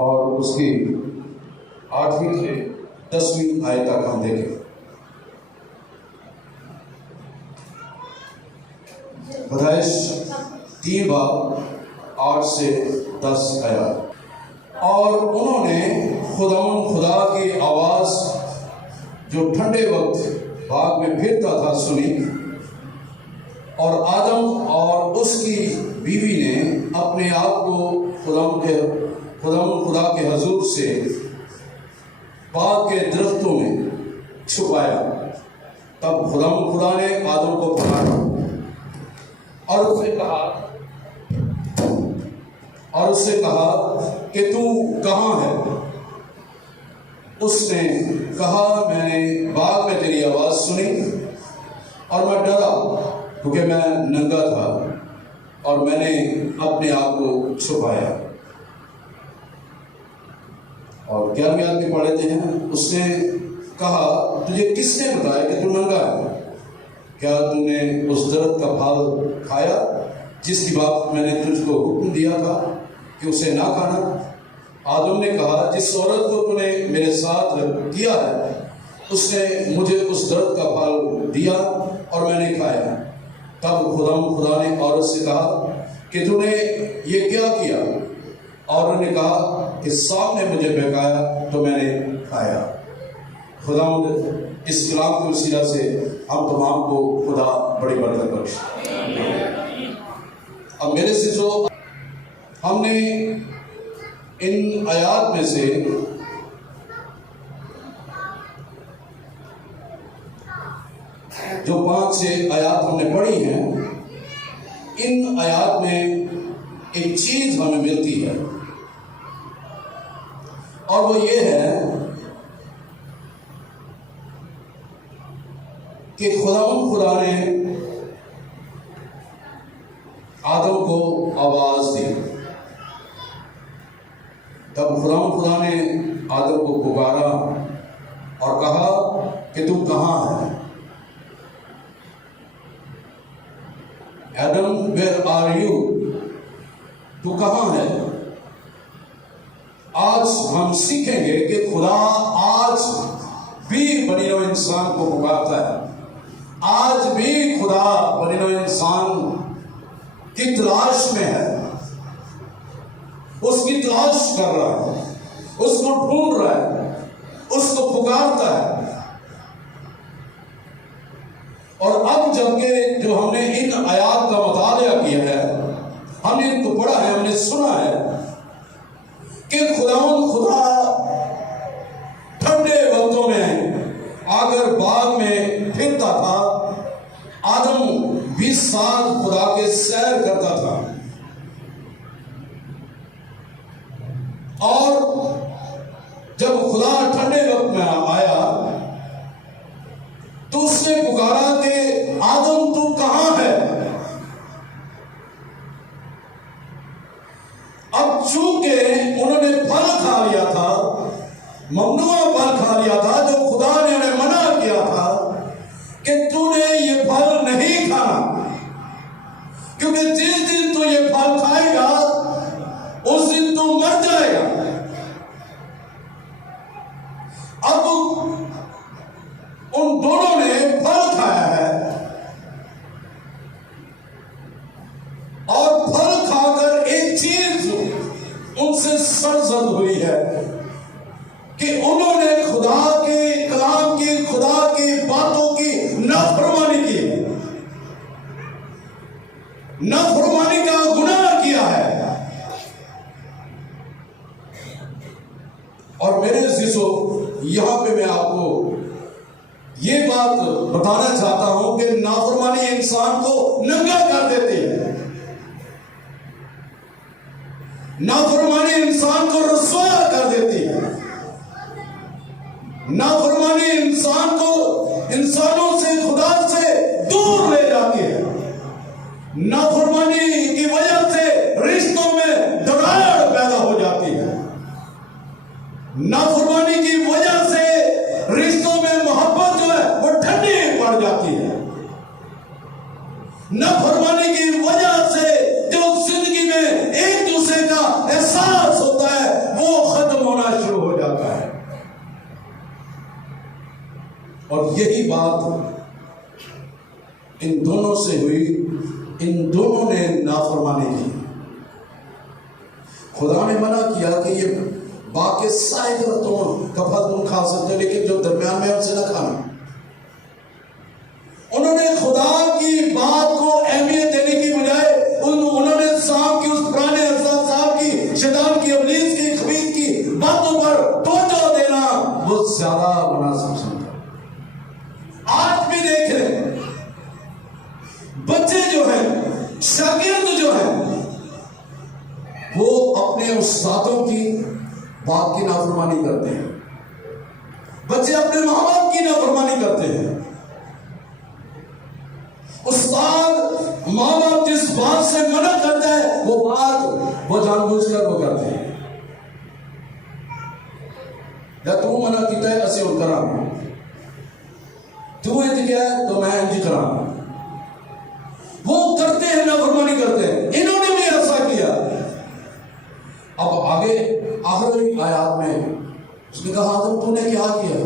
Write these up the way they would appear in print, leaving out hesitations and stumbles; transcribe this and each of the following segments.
और उसकी 8वीं से 10वीं आयत तक हम देखें। पैदाइश 3 बाब 8 से 10 आयत। और उन्होंने खुदा की आवाज़ जो ठंडे वक्त बाग में फिरता था सुनी, और आदम और उसकी बीवी ने अपने आप को खुदा के हजूर से बाग के दरख्तों में छुपाया। तब खुदा ने आदम को पकड़ा और उससे कहा कि तू कहाँ है? उसने कहा, मैंने बाग में तेरी आवाज़ सुनी और मैं डरा क्योंकि मैं नंगा था और मैंने अपने आप को छुपाया। और 11वीं आयत में पढ़ लेते हैं। उसने कहा, तुझे किसने बताया कि तू नंगा है? क्या तूने उस दरख्त का फल खाया जिसकी बात मैंने तुझको हुक्म दिया था कि उसे ना खाना? आदम ने कहा, जिस औरत को तूने मेरे साथ किया है उसने मुझे उस दरख्त का फल दिया और मैंने खाया। तब खुदा ने औरत से कहा कि तूने ये क्या किया? औरत ने कहा कि सांप ने मुझे बहकाया तो मैंने खाया। खुदा इस कलाम के वसीला से हम तमाम को खुदा बड़ी बरकत बख्शे। अब मेरे से जो हमने इन आयात में से जो 5-6 आयात हमने पढ़ी हैं, इन आयात में एक चीज हमें मिलती है और वो ये है कि खुदा ने आदम को आवाज दी। तब खुदा ने आदम को पुकारा और कहा कि तू कहाँ है? Adam, where are you? तू कहाँ है? आज हम सीखेंगे कि खुदा आज भी बनी नौ इंसान को पुकारता है। आज भी खुदा बनी नौ इंसान की तलाश में है, उसकी तलाश कर रहा है, उसको ढूंढ रहा है, उसको पुकारता है। और अब जबकि जो हमने इन आयात का मुतालिया किया है, हमने इनको पढ़ा है, हमने सुना है कि खुदा ठंडे वक्तों में आकर बाग में फिरता था। आदम 20 साल खुदा के सैर करता था और जब खुदा ठंडे वक्त में आया तो उसने पुकारा कि आदम तू कहां है? अब चूंकि उन्होंने फल खा लिया था, ममनुआ फल खा लिया था, जो खुदा ने उन्हें मना किया था कि तूने ये फल नहीं खाना, क्योंकि जिस दिन तू ये फल खाएगा उस दिन तू मर जाएगा। अब उन दोनों ने फल खाया है और फल खाकर एक चीज उनसे सरजद हुई है कि उन्होंने खुदा के कलाम की, खुदा की बातों की नाफरमानी की है, नाफरमानी का गुनाह किया है। और मेरे अज़ीज़ों, यहां पे मैं आपको ये बात बताना चाहता हूं कि नाफरमानी इंसान को नंगा कर देती है, नाफरमानी इंसान को रसवा कर देती है, नाफरमानी इंसान को इंसानों से, खुदा से दूर ले जाती है। नाफरमानी की वजह से रिश्तों में दरार पैदा हो जाती है। नाफरमानी की वजह से रिश्तों में मोहब्बत जो है वो ठंडी पड़ जाती है। नाफरमानी की वजह से जो जिंदगी में एक दूसरे का एहसास होता है वो और यही बात इन दोनों से हुई। इन दोनों ने नाफरमानी की। खुदा ने मना किया कि ये बाग के सारे दरख्तों का फल तुम खा सकते हो, लेकिन जो दरमियान में उनसे ना खाना। उन्होंने खुदा की बात को अहमियत देने की बजाय उन्होंने सांप की, उस पुराने सांप की, शैतान की, इब्लीस की, खबीस की बातों पर तवज्जो देना वो ज्यादा मुनासिब समझा। आज भी देख रहे बच्चे जो हैं, शागिर्द जो हैं, वो अपने उस्तादों की बात की नाफरमानी करते हैं। बच्चे अपने माँ बाप की नाफरमानी करते हैं। उस्ताद माँ बाप जिस बात से मना करता है वो बात वो जानबूझकर वो करते हैं। या तू मना किया है असी करा, तू इंज किया है तो मैं इंज करा। वो करते हैं, नाफरमानी करते हैं। इन्होंने भी ऐसा किया। अब आगे आखिरी आयत में उसने कहा आदम तूने क्या किया?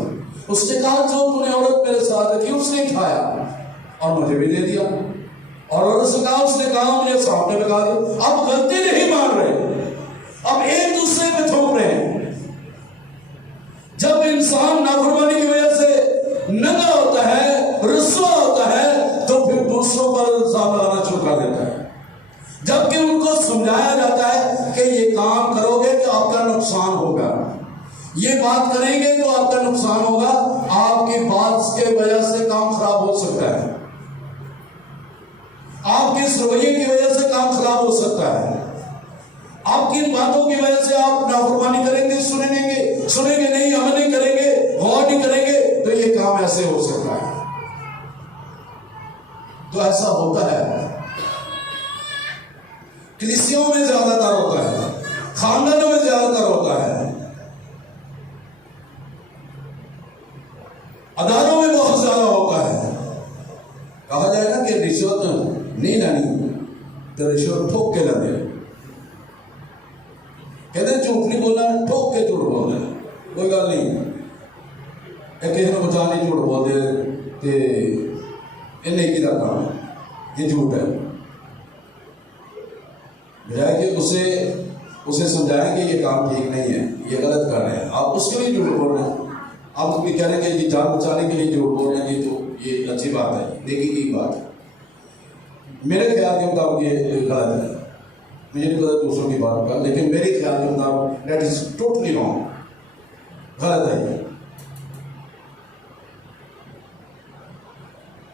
उसने कहा जो तूने औरत मेरे साथ रखी उसने खाया और मुझे भी दे दिया। और औरत से कहा, उसने कहा मुझे सामने लगा दिया। अब गलती नहीं मान रहे, अब एक दूसरे पे थोप रहे हैं। जब इंसान नाफरमानी की वजह से नंगा होता है, रुस्वा होता है, तो फिर दूसरों पर इल्जाम लगाना शुरू कर देता है। जबकि उनको समझाया जाता है कि ये काम करोगे तो आपका नुकसान होगा, ये बात करेंगे तो आपका नुकसान होगा, आपकी बात के वजह से काम खराब हो सकता है, आपके इस रवैये की वजह से काम खराब हो सकता है, आपकी इन बातों की वजह से आप नाफरमानी करेंगे, सुनेंगे नहीं, अमल नहीं करेंगे, गौर नहीं करेंगे, तो ये काम ऐसे हो सकता है। तो ऐसा होता है, कलीसियाओं में ज्यादातर होता है, खानदानों में ज्यादातर होता है, अदारों में बहुत ज्यादा होता है। कहा जाए ना कि रिश्वत नहीं लेनी तो रिश्वत ठोक के लेने, कहते झूठ नहीं बोलना, ठोक के झूठ बोलना। कोई गल नहीं, किसी ने बचा नहीं झूठ बोलते तो इन्हें की काम, ये झूठ है। बजाय कि उसे समझाएं कि ये काम ठीक नहीं है, ये गलत कर रहे हैं, आप उसके लिए झूठ बोल रहे हैं। आप भी कह रहे हैं कि ये जान बचाने के लिए झूठ बोल रहे हैं, तो ये अच्छी बात है, नेकी की बात है। मेरे ख्याल के मुताबिक ये गलत है, मुझे नहीं पता दूसरों की बात का, लेकिन मेरे ख्याल के मुताबिक दैट इज टोटली रॉन्ग, गलत है ये।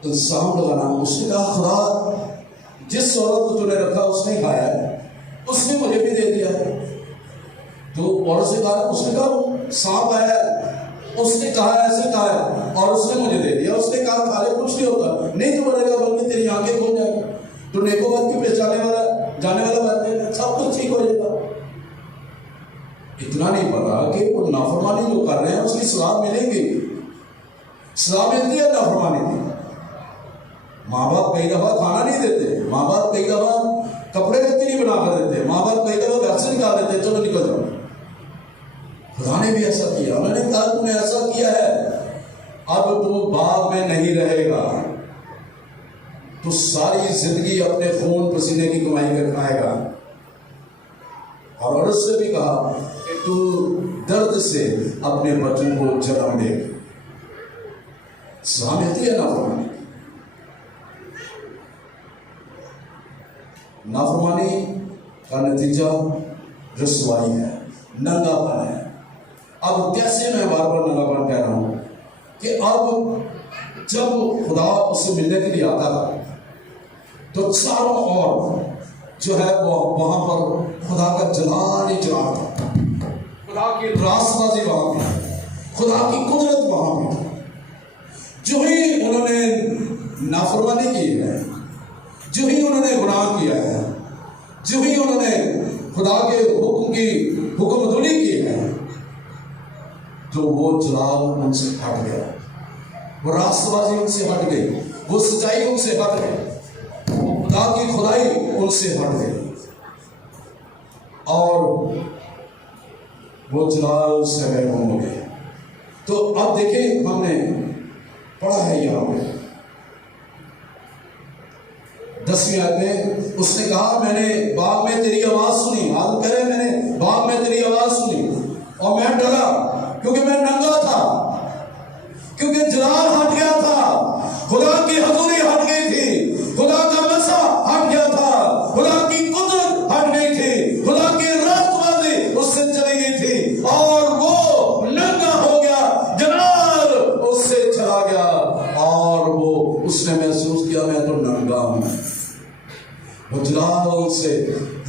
इल्जाम लगाना, उसने कहा खुदा जिस औरत को तूने रखा उसने खाया है, उसने मुझे भी दे दिया है। तो औरत से कहा, उसने कहा सांप आया, उसने कहा ऐसे कहा और उसने मुझे दे दिया। उसने कहा खा ले, कुछ नहीं होता, नहीं तो बढ़ेगा बल्कि तेरी आंखें खोल जाएगी, तो नेकोबाद की पहचाने वाला जाने वाला बात है, सब कुछ ठीक हो जाएगा। इतना नहीं पता कि वो नाफरमानी जो कर रहे हैं उसकी सलाह मिलेगी, सलाह मिलती है नाफरमानी की। माँ बाप कई दफा खाना नहीं देते, माँ बाप कई दफा कपड़े गत्ती नहीं बना कर देते, माँ बाप कई दफा घर से निकाल देते, चलो निकल जाओ। खुदा ने भी ऐसा किया, उन्होंने कहा तूने ऐसा किया है, अब तू बाग में नहीं रहेगा, तू सारी जिंदगी अपने खून पसीने की कमाई कर खाएगा। और औरत से भी कहा कि तू दर्द से अपने बच्चों को जन्म दे। सहमति है नाफरमानी, नाफरमानी का नतीजा रसवाई है, नंगापन है। अब कैसे मैं बार बार नंगापन कह रहा हूं कि अब जब खुदा उससे मिलने के लिए आता था तो चारों ओर जो है वो वहां पर खुदा का जलाल ही जलाल था, खुदा की रासबाजी वहां पे, खुदा की कुदरत वहां पे। जो ही उन्होंने नाफरमानी की है, जो ही उन्होंने गुनाह किया है, जो ही उन्होंने खुदा के हुक्म की हुक्मदुनी की है, तो वो जलाल उनसे हट गया, वो रास्तबाजी उनसे हट गई, वो सच्चाई उनसे हट गई, खुदा की खुदाई उनसे हट गई और वो जलाल से गए हो गए। तो अब देखें, हमने पढ़ा है यहाँ पे 10वीं आयत में उसने कहा, मैंने बाग में तेरी आवाज सुनी। आदम कह रहे, मैंने बाग में तेरी आवाज सुनी और मैं डरा, क्योंकि मैं नंगा था, क्योंकि जलाल हट गया था, खुदा की हजूरी हट गई थी, खुदा का मसा हट गया था, खुदा की कुदरत हट गई थी, खुदा की रास्तबाजी उससे चली गई थी और वो नंगा हो गया, जलाल उससे चला गया और वो उसने महसूस किया मैं तो नंगा हूं। वो जलाल से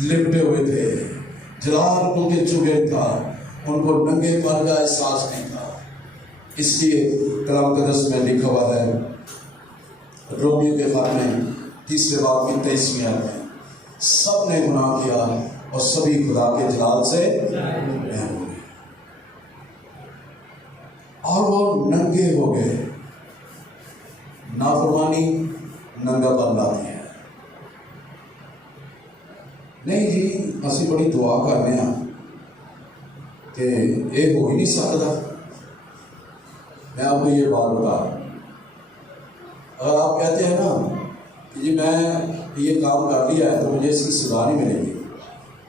लिपटे हुए थे, जलाल उनके चुभे था, उनको नंगे पर का एहसास नहीं था। इसलिए कलाम कदस में लिखा हुआ है रोमियो के खत में 3 बाब की 23वीं आयत में, सब ने गुनाह किया और सभी खुदा के जलाल से महरूम हो गए और वो नंगे हो गए। नाफरमानी नंगापन लाती है। नहीं जी, असं बड़ी दुआ कर रहे हैं कि ये हो ही नहीं सकता। मैं आपको ये बात बता, अगर आप कहते हैं ना कि जी मैं ये काम कर लिया है तो मुझे इसकी सजा नहीं मिलेगी,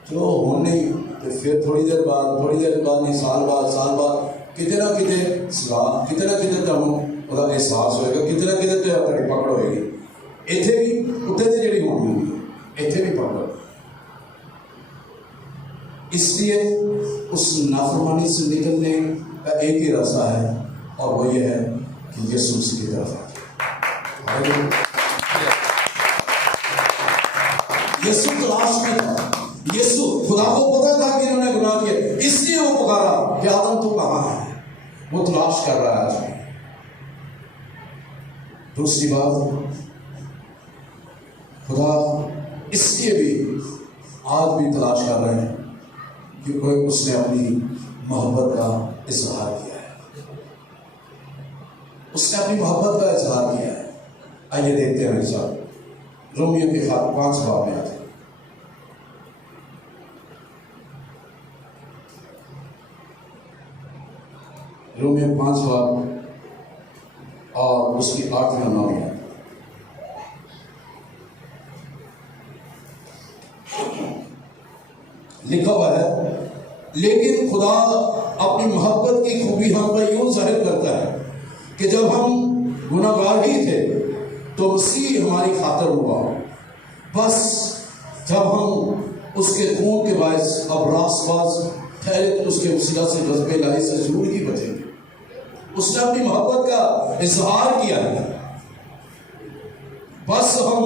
चलो हो नहीं, तो फिर थोड़ी देर बाद नहीं, साल बाद कितने ना कितने सजा, कितने ना कितने तुहानू एहसास होएगा, कितने ना कितने तेरी पकड़ होएगी। इत्थे भी उत्थे तो जी होनी होगी, इत्थे भी पकड़। इसलिए उस नाफरमानी से निकलने का एक ही रास्ता है और वो ये है कि यीशु मसीह की तरफ आए। यीशु तलाश में था, यीशु खुदा को पता था कि इन्होंने गुनाह किया, इसलिए वो पुकारा कि आदम तू कहाँ है। वो तलाश कर रहा है आज भी। दूसरी बात, खुदा इसलिए भी आज भी तलाश कर रहे हैं क्योंकि उसने अपनी मोहब्बत का इजहार किया है, उसने अपनी मोहब्बत का इजहार किया है। आइए देखते हैं मेरे साथ रोमियो के खत 5 बाब में आते हैं। रोमियो 5 बाब और उसकी 8वीं और 9वीं आयत। लिखा हुआ है, लेकिन खुदा अपनी मोहब्बत की खूबी हम पर यूं जाहिर करता है कि जब हम गुनाहगार ही थे तो मसीह हमारी खातिर हुआ। बस जब हम उसके खून के बायस अब रासबाज ठहरे तो उसके वसीला से गज़बे लाही से जरूर ही बचेंगे। उसने अपनी मोहब्बत का इजहार किया है। बस हम,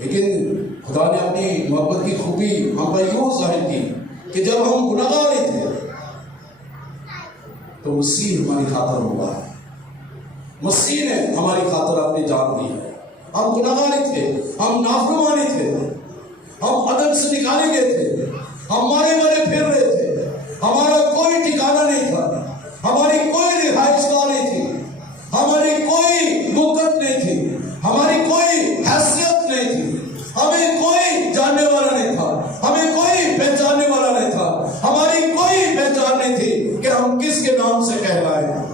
लेकिन खुदा ने अपनी मोहब्बत की खूबी हम पर यूं जाहिर की कि जब हम गुनाहगार थे तो मसीह हमारी खातिर हुआ है। मसीह ने हमारी खातिर अपनी जान दी है। हम गुनाहगार थे, हम नाफरमानी थे, हम अदब से निकाले गए थे, हम मारे मारे फिर रहे थे, हमारा कोई ठिकाना नहीं था, हमारी कोई रिहाइशगाह नहीं थी, हमारी कोई मुकत नहीं थी, हमारी कोई हैसियत नहीं थी, हमें कोई जानने वाला नहीं था, हमें कोई पहचानने वाला नहीं था, हमारी कोई पहचान नहीं थी कि हम किसके नाम से कहलाए।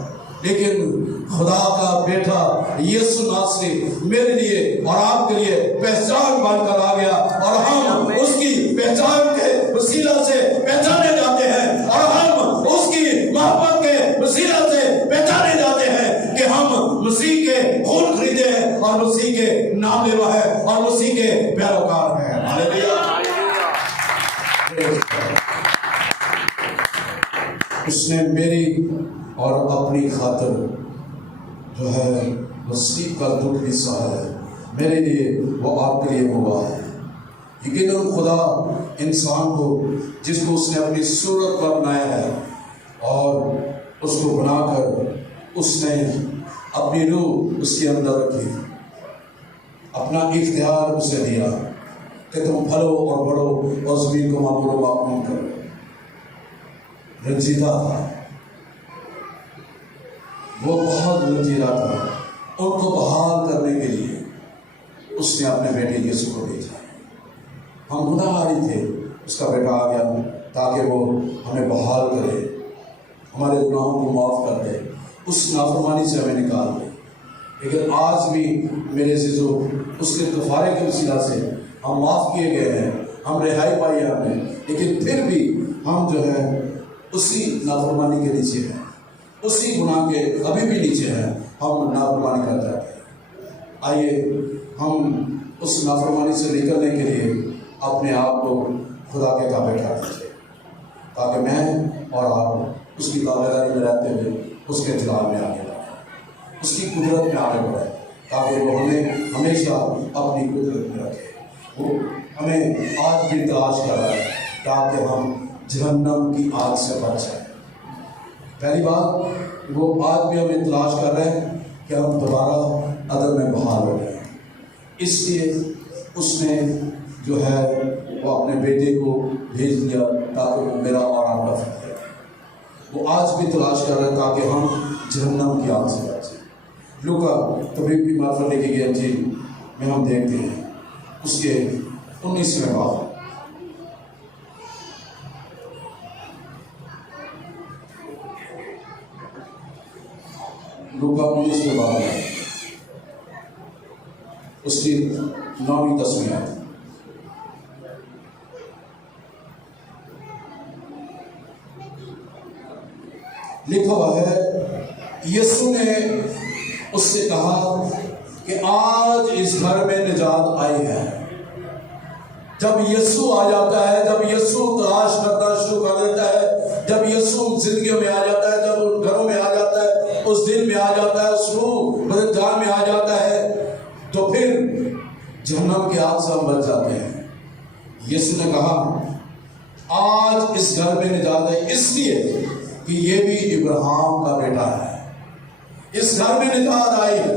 लेकिन खुदा का बेटा यीशु नासरी मेरे लिए और आपके लिए पहचान बनकर आ गया और हम उसकी पहचान के वसीला से पहचाने जाते हैं और हम उसकी मोहब्बत के वसीला से पहचाने जाते हैं कि हम मसीह के खून खरीदे हैं और मसीह के नाम लेवा है और मसीह के पैरोकार हैं। हालेलुया। उसने मेरी और अपनी खातिर जो है मसीह का दुख भी सहा है, मेरे लिए वो आपके लिए हुआ है। यकीनन खुदा इंसान को जिसको उसने अपनी सूरत पर बनाया है और उसको बनाकर उसने अपनी रूह उसके अंदर रखी, अपना इख्तियार उसे दिया कि तुम फलो और बढ़ो और ज़मीन को मामूलो मामूल करो। रंजीदा था, वो बहुत रंजीदा था, उनको बहाल करने के लिए उसने अपने बेटे यीशु को भेजा। हम गुनाहगार थे, उसका बेटा आ गया ताकि वो हमें बहाल करे, हमारे गुनाहों को माफ़ कर दे उस नाफरमानी से हमें निकाल दे। लेकिन आज भी मेरे अज़ीज़ों, उसके कफ़ारे के वसीला से हम माफ़ किए गए हैं, हम रिहाई पाई है हमने, लेकिन फिर भी हम जो है उसी नाफरमानी के नीचे हैं, उसी गुनाह के अभी भी नीचे हैं, हम नाफरमानी करते हैं। आइए हम उस नाफरमानी से निकलने के लिए अपने आप को खुदा के ताबे कर दीजिए, ताकि मैं और आप उसकी ताबेदारी में रहते हुए उसके जलाल में आगे बढ़ें, उसकी कुदरत में आगे बढ़ें, ताकि वो हमें हमेशा अपनी कुदरत में रखे। वो हमें आज भी तलाश कर रहा है ताकि हम जहन्नम की आग से बच जाए। पहली बात, वो आज भी हमें तलाश कर रहे हैं कि हम दोबारा अदब में बहाल हो जाए। इसलिए उसने जो है वो अपने बेटे को भेज दिया ताकि वो मेरा और आपका फतह है। वो आज भी तलाश कर रहा है ताकि हम जहन्नम की आग से बचें। लूका तबीब की मार्फत लिखी गई अंजील में हम देखते हैं उसके 19वें बाब, लूका 19वें बाब में उसकी 9वीं 10वीं आयत लिखा हुआ है, यीशु ने उससे कहा कि आज इस घर में निजात आई है। जब यीशु आ जाता है, जब यीशु तलाश करना शुरू कर देता है, जब यीशु जिंदगी में आ जाता है, जब उन घरों में आ जाता है, उस दिन में आ जाता है, उस रूह बदलजान में आ जाता है, तो फिर जहन्नम की आग से हम बच जाते हैं। यीशु ने कहा आज इस घर में निजात है, इसलिए कि ये भी इब्राहिम का बेटा है। इस घर में निजात आई है।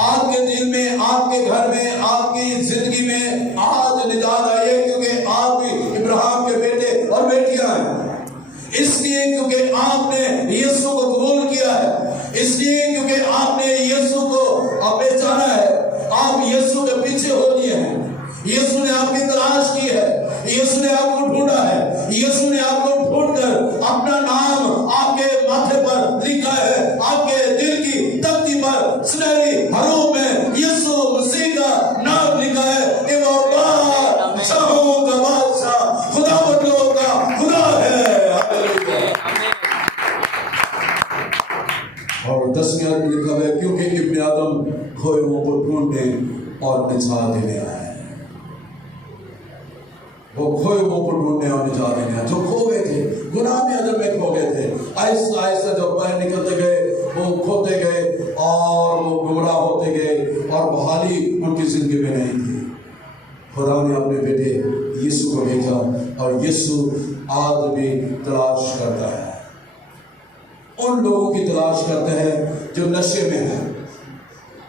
आपके दिल में, आपके घर में, आपकी जिंदगी में आज निजात आई है, क्योंकि आप भी इब्राहिम के बेटे और बेटियां हैं। इसलिए क्योंकि आपने यीशु को कबूल किया है, इसलिए क्योंकि आपने यीशु को पहचाना है, आप यीशु के पीछे हो लिए हैं। यीशु ने आपकी तलाश की है, यीशु ने आपको ढूंढा है, यीशु ने आपको ढूंढकर अपना नाम आपके माथे पर लिखा है, आपके दिल की तख्ती पर सुनहरी हरूफ में यीशु मसीह का नाम लिखा है कि वो बादशाहों का बादशाह, खुदा बदलों का खुदा है। और 10वीं आयत में लिखा है, क्योंकि इब्न आदम खोए हुओं को ढूंढने और निजात देने आया है। वो खोए हुओं को ढूंढने और निजात देने आया, जो खो गए थे, गुनाह में अदब में खो गए थे। आहिस्ता आहिस्ता जब बाहर निकलते गए, वो खोते गए और वो गुमराह होते गए और बहाली उनकी जिंदगी में नहीं थी। खुदा ने अपने बेटे यीशु को भेजा और यीशु आज भी तलाश करता है। उन लोगों की तलाश करते हैं जो नशे में हैं,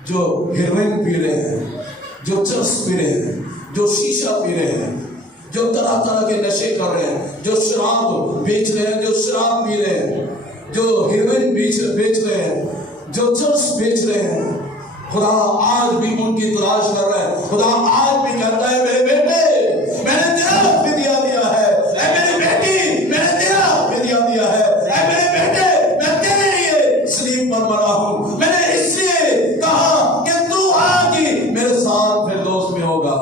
जो हेरोइन पी रहे हैं, जो चरस पी रहे हैं, जो शीशा पी रहे हैं, जो तरह तरह के नशे कर रहे हैं, जो शराब बेच रहे हैं, जो शराब पी रहे हैं, जो हेरोइन बेच रहे हैं, जो चरस बेच रहे हैं। खुदा आज भी उनकी तलाश कर रहा है। खुदा आज भी कहता है, मेरे बेटे मैंने तेरा फिदिया दिया है, ऐ मेरी बेटी मैंने तेरा फिदिया दिया है, ऐ मेरे बेटे मैं तेरे लिए सलीब पर मरा हूं। मैंने इसलिए कहा कि तू आज ही मेरे साथ फिरदौस में होगा,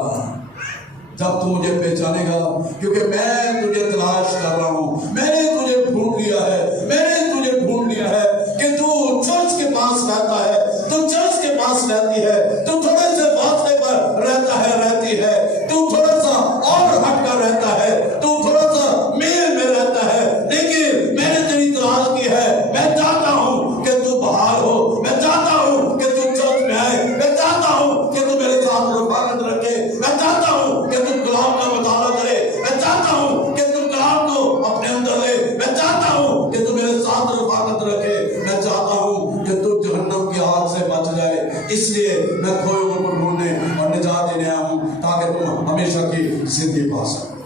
जब तू मुझे पहचानेगा, क्योंकि मैं तुझे तलाश कर रहा हूं। मैंने तुझे ढूंढ लिया है, मैंने तुझे ढूंढ लिया है कि तू चर्च के पास रहता है, तू चर्च के पास रहती है, तू थोड़े से फासले पर रहता है, रहती है, तू थोड़ा सा और हटकर रहता है, तू थोड़ा सा मेल में रहता है, लेकिन मैंने तेरी तलाश की है। मैं चाहता हूं कि तू बाहर हो, मैं चाहता हूं कि तू चर्च में आए, मैं चाहता हूं कि तू मेरे साथ रफाकत रखे, मैं चाहता हूं कि तू कलाम का मुताला करे, मैं चाहता हूं कि तू कलाम को अपने अंदर ले, मैं चाहता हूं कि तू मेरे साथ रफाकत रखे, मैं चाहता हूं कि तू जहन्नम की आग से बच जाए। इसलिए मैं खोए हुओं को ढूंढने और निजात देने आया हूं, ताकि तुम हमेशा की जिंदगी पा सको।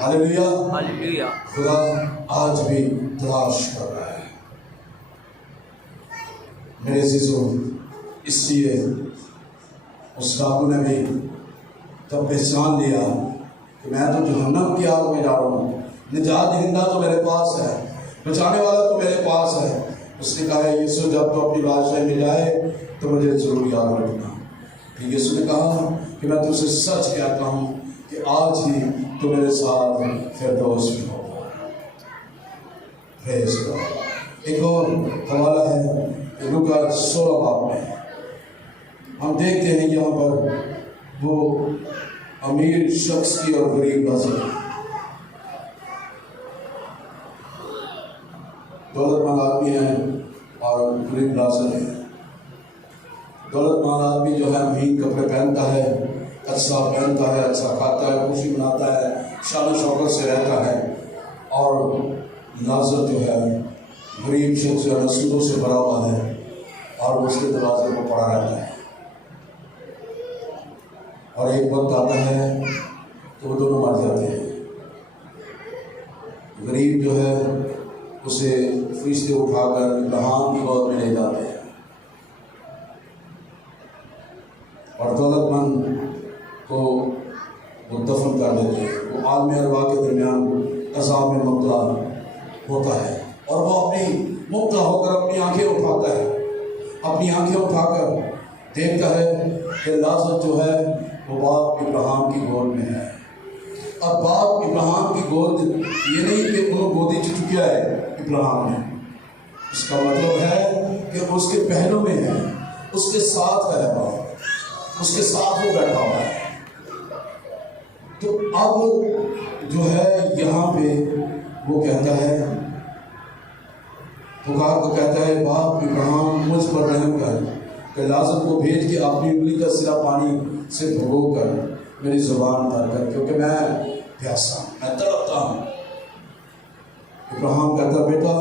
Hallelujah, hallelujah. खुदा आज भी तलाश कर रहा है मेरे अज़ीज़ों। इसलिए उस डाकू ने भी जब पहचान लिया कि मैं तो जहन्नम की आग में जा रहा हूँ, निजात दहिंदा तो मेरे पास है, बचाने वाला तो मेरे पास है। उसने कहा है यीशु जब तो अपनी बादशाही में जाए तो मुझे जरूर याद रखना। फिर यीशु ने कहा कि मैं तुझसे सच कहता हूँ कि आज ही तो मेरे साथ फिरदौस में होगा। Praise God. एक और हवाला है लूका 16 बाब में। हम देखते हैं यहाँ पर वो अमीर शख्स की और गरीब नजर, दौलतमंद आदमी है और गरीब नाज़र है। दौलतमंद आदमी जो है अमीर कपड़े पहनता है, अच्छा पहनता है, अच्छा खाता है, खुशी मनाता है, शान शौकत से रहता है। और नाज़र जो है गरीब शख्स जो है नसूलों से भरा हुआ है और उसके दरवाजे पर पड़ा रहता है। और एक वक्त आता है तो वो दोनों मर जाते हैं। गरीब जो है उसे फरिश्ते उठाकर इब्राहिम की गोद में ले जाते हैं और दौलतमंद को वो दफन कर देते हैं। वो आलम अरवा के दरमियान अज़ाब में मुब्तला होता है और वो अपनी मुब्तला होकर अपनी आंखें उठाता है। अपनी आंखें उठाकर देखता है कि लाज़र जो है वो बाप इब्राहिम की गोद में है। अब बाप इब्राहिम की गोद ये नहीं कि उन्होंने गोदी च चुकिया है इब्राहिम ने, इसका मतलब है कि उसके पहलों में है, उसके साथ है बाप, उसके साथ वो बैठा हुआ है। तो अब जो है यहाँ पे वो कहता है, पुकार को कहता है बाप इब्राहिम मुझ पर रहम कर कि लाज़र को भेज के अपनी उंगली का सिरा पानी से भिगो कर मेरी जुबान तर कर, क्योंकि मैं प्यासा, मैं तड़पता हूँ। इब्राहिम कहता बेटा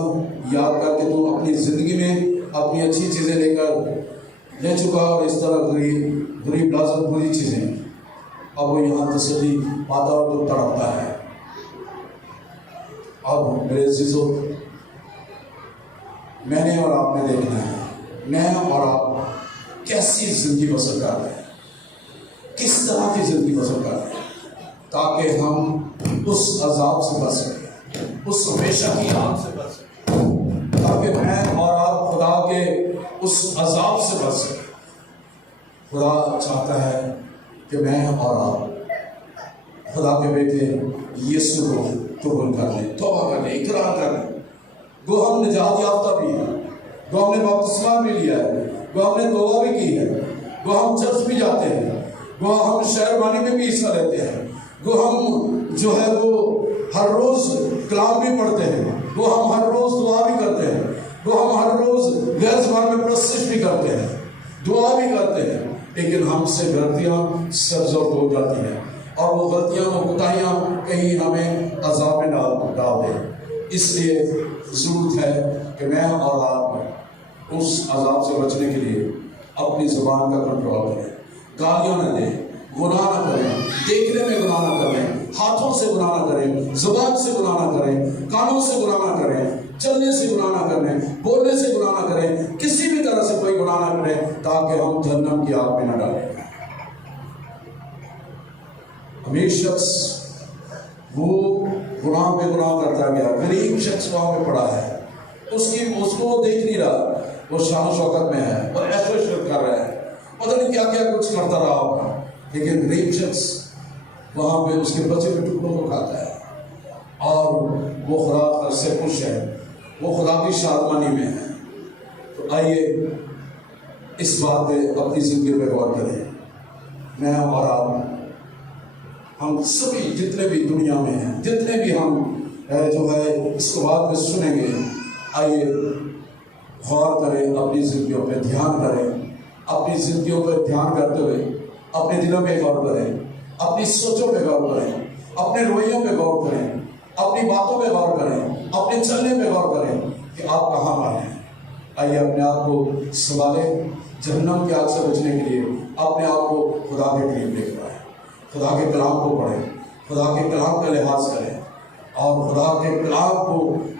याद करके तू अपनी ज़िंदगी में अपनी अच्छी चीज़ें लेकर ले चुका और इस तरह गरीब लाज़र बुरी चीज़ें, अब वो यहाँ तसल्ली पाता और तो तड़पता है। अब मेरे अज़ीज़ों, मैंने और आपने देखना है मैं और आप कैसी ज़िंदगी बसर कर रहे हैं, किस तरह की ज़िंदगी बसर कर रहे हैं, ताकि हम उस अजाब से बच सकें, उस हमेशा की आग से बच सकें, ताकि मैं और आप खुदा के उस अजाब से बच सकें। खुदा चाहता है कि मैं और आप खुदा के बेटे यीशु को कबूल कर लें, तौबा कर लें, इकरार कर लें। गो हम निजात याफ्ता भी हैं, गो हमने बपतिस्मा भी लिया है, गो हमने तौबा भी की है, गो हम चर्च भी जाते हैं, गो हम शहरवानी में भी हिस्सा लेते हैं, गो हम जो है वो हर रोज़ कलाम भी पढ़ते हैं, गो हम हर रोज़ दुआ भी करते हैं, गो हम हर रोज़ गैर ज़बान में प्रस्तिश भी करते हैं, दुआ भी करते हैं, लेकिन हमसे गलतियाँ सरजद हो जाती हैं और वो गलतियाँ वो कोताहियाँ कहीं हमें अज़ाब में डाल दें। इसलिए ज़रूरत है कि मैं और आप उस अज़ाब से बचने के लिए अपनी ज़ुबान का कंट्रोल करें, गालियाँ न दें, गुनाह न करें, देखने में गुनाह न करें, हाथों से गुनाह न करें, ज़ुबान से गुनाह न करें, कानों से गुनाह न करें, चलने से गुनाह न करें, बोलने से गुनाह न करें, किसी भी तरह से कोई गुनाह न करें, ताकि हम जहन्नम की आग में न डालें। अमीर शख्स वो गुनाह पे गुनाह करता गया, गरीब शख्स वहाँ पे पड़ा है, उसको वो देख नहीं रहा, वो शान शौकत में है और ऐशो इशरत कर रहा है, पता नहीं क्या क्या कुछ करता रहा होगा, लेकिन गरीब शख्स वहाँ पे उसके बचे हुए टुकड़ों को खाता है और वो खुदा से खुश है, वो खुदा की शादमानी में है। तो आइए इस बात पे अपनी जिंदगी पे गौर करें। मैं और आप, हम सभी जितने भी दुनिया में हैं, जितने भी हम जो है इसको बाद में सुनेंगे, आइए गौर करें, अपनी जिंदगियों पे ध्यान करें, अपनी जिंदगियों पर ध्यान करते हुए अपने दिलों पे गौर करें, अपनी सोचों पे गौर करें, अपने रवैयों पे गौर करें, अपनी बातों पे गौर करें, अपने चलने पे गौर करें कि आप कहाँ पर हैं। आइए अपने आप को संभालें, जहन्नम की आग से बचने के लिए अपने आप को खुदा के करीब लेकर आए, खुदा के कलाम को पढ़ें, खुदा के कलाम का लिहाज करें और खुदा के कलाम को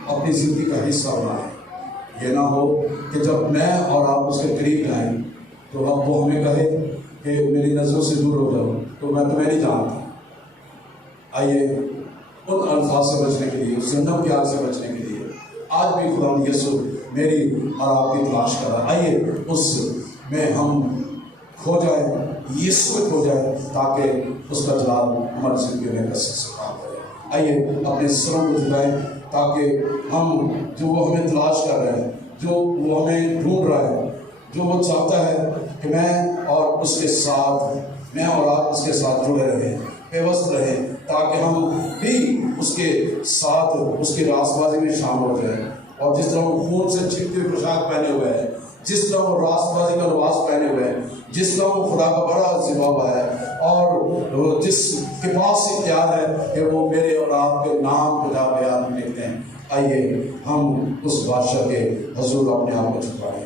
अपनी ज़िंदगी का हिस्सा बनाएं। ये ना हो कि जब मैं और आप उसके करीब आएँ तो अब वो हमें कहे कि मेरी नज़रों से दूर हो जाओ, तो मैं तुम्हें नहीं जानता। आइए उन अल्फाज से बचने के लिए, उस जहन्नम की आग से बचने के लिए आज भी खुदा यीशु मेरी और आपकी तलाश कर रहा है। आइए उस में हम खो जाए, यीशु में खो जाए, ताकि उसका जलाल हमारी जिंदगी में कसरत से काम करे। आइए अपने सिरों को झुकाएं, ताकि हम जो वो हमें तलाश कर रहे हैं, जो वो हमें ढूंढ रहा है, जो वो चाहता है कि मैं और उसके साथ, मैं और आप उसके साथ जुड़े रहें, पेवस्त रहें, ताकि हम भी उसके साथ उसकी रासबाजी में शामिल हो जाएं। और जिस तरह वो खून से छिपती हुई पोशाक पहने हुए है, जिस तरह वो रासबाजी का लिबास पहने हुए हैं, जिस तरह वो खुदा का बड़ा जिम्मा है, और जिसके पास इख्तियार है कि वो मेरे और आपके नाम खुदा बयान लिखते हैं। आइए हम उस बादशाह के हजूर अपने आप को झुकाएं,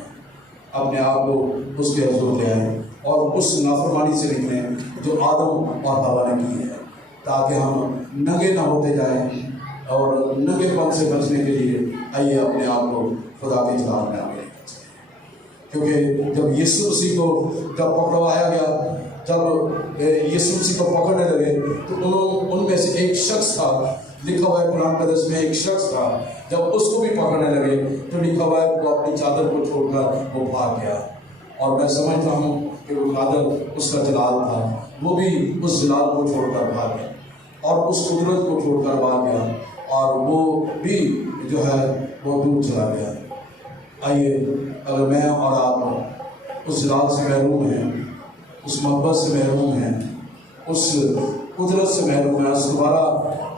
अपने आप को उसके हजूर ले आएँ और उस नाफरमानी से निकलें जो आदम और हवा ने की है, ताकि हम नंगे ना होते जाएं। और नंगेपन से बचने के लिए आइए अपने आप को खुदा की जलाल में आगे, क्योंकि जब यीशु मसीह को जब पकड़वाया गया, जब यीशु मसीह को पकड़ने लगे, तो उनमें से एक शख्स था, लिखा हुआ है कुरान कदस में, एक शख्स था, जब उसको भी पकड़ने लगे तो लिखा हुआ है वो अपनी चादर को छोड़कर वो भाग गया। और मैं समझता हूँ कि वो चादर उसका जलाल था, वो भी उस जलाल को छोड़कर भाग गया और उस कुदरत को छोड़कर भाग गया, और वो भी जो है वो दूर चला गया। आइए अगर मैं और आप उस जलाल से महरूम हैं, उस मोहब्बत से महरूम हैं, उस कुदरत से महरूम हैं, दोबारा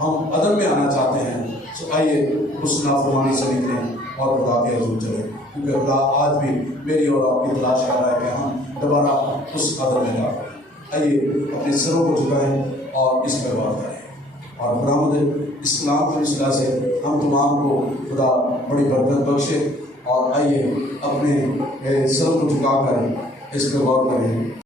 हम अदम में आना चाहते हैं, तो आइए उस नाफरमानी से निकलें और खुदा के हजूर चलें, क्योंकि खुदा आज भी मेरी और आपकी तलाश कर रहा है कि हम दोबारा उस अदम में जाएं। आइए अपने सिरों को झुकाएं और इस पर बात करें, और खुदावंद इस्लाम की वजह से हम तमाम को खुदा बड़ी बरकत बख्शे। और आइए अपने सिरों को झुका कर इस पर गौर करें।